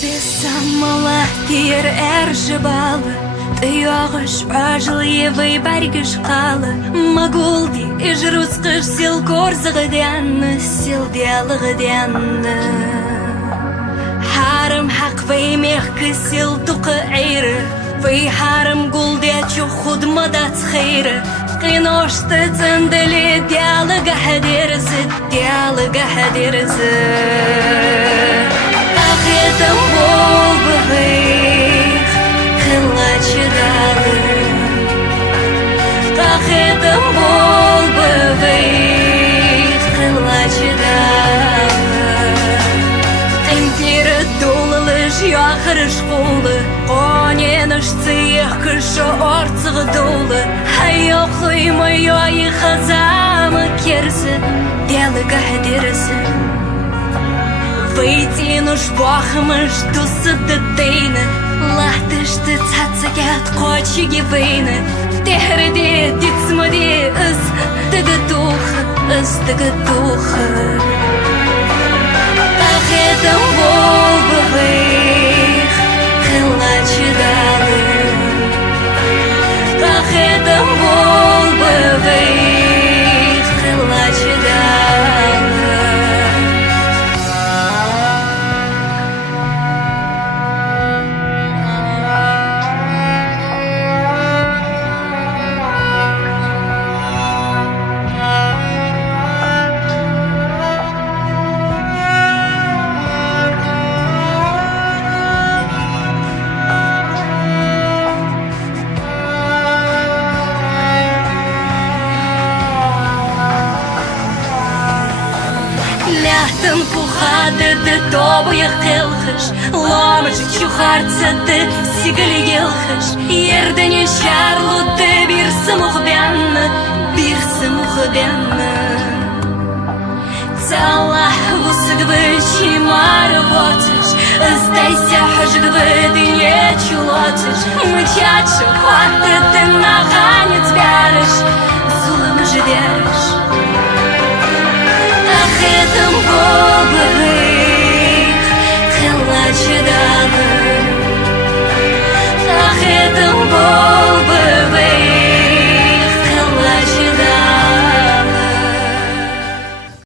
Самала тер әржібалы Түйағыш ажыл евай бәргіш қалы Магулди ежірусқыш сел корзығы дәнні Сел дәлігі дәнні Харым хақ вай мехкі сел тұқы әйрі Вай харым гулде чу худмадат хейрі Қиношты цінділі дәлігі хәдерізі Дәлігі хәдерізі Ақетім бол бұғиқ Қылла чыдалы Ақетім бол бұғиқ Қылла чыдалы Қимтері долылы жияқырыш қолы Қоненыш цияқ күші орцығы долы Айоқлымы йойы қазамы керсі Дәлігі хәдерізі Вейтинуш бахмыш тусыды дейні Лахтышты цацагат қочиге вейні Техірде дитсмаде үз Тігі тухы, үз тігі тухы Ақетім бол бұғиқ Қылла чыдалы Ақетім бол бұғиқ Қылла чыдалы Лятым пухады ды тобыя қылғыш Ломыш чухарцады сигілі елғыш Ердіне шарлуды бірсі мұхбянны Бірсі мұхбянны Цала вусыгвы чимары вотыш Ыздайся хыжгвы дыне чулотыш Мычачы хваты ты наханец бярыш Зулымы жіберыш Ақетім бол бұғиқ Қылла чыдалы Ақетім бол